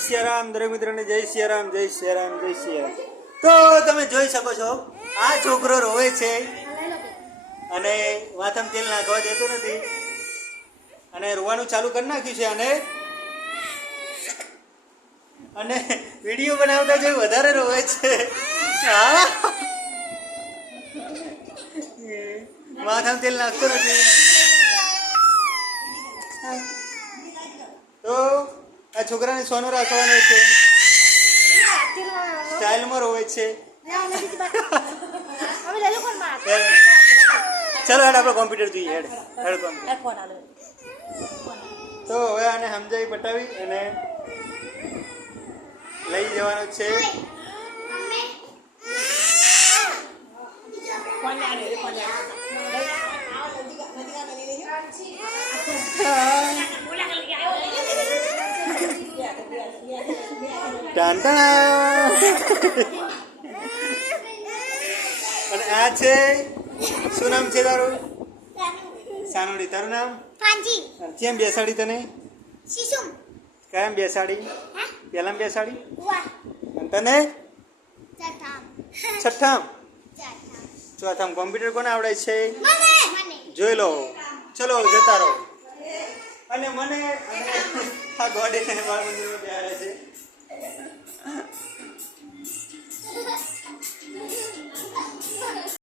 સિયારામ દરેક મિત્રોને જય સિયારામ જય સિયારામ જય સિયારામ. તો તમે જોઈ શકો છો, આ છોકરો રોવે છે. અને વાથમ તેલ નાખવા દેતો નથી. અને રોવાનું ચાલુ કરી નાખ્યું છે અને અને વીડિયો બનાવતા જે વધારે રોવે છે. હા? માથામાં તેલ નાખતો નથી. તો આ છોકરાને સોનું રાખવાનું છે. સ્ટાઇલમાં રોવે છે. ચલો હેડ આપણે કોમ્પ્યુટર જોઈએ, હેડ. હેડ તો હવે આને સમજાવી પટાવી અને લઈ જવાનો છે. ટાંટણા અને આ છે શું નામ છે તારું? સાનુડી તારું નામ? અને કેમ બેસાડી તને? કેમ બેસાડી? પહેલાં બેસાડી? અને તને? છઠ્ઠામ. ચોથામ કોમ્પ્યુટર કોને આવડે છે? જોઈ લો. ચલો જતા રહો. અને મને આ ગોડીને બાળ મંદિરમાં બેહાડે છે.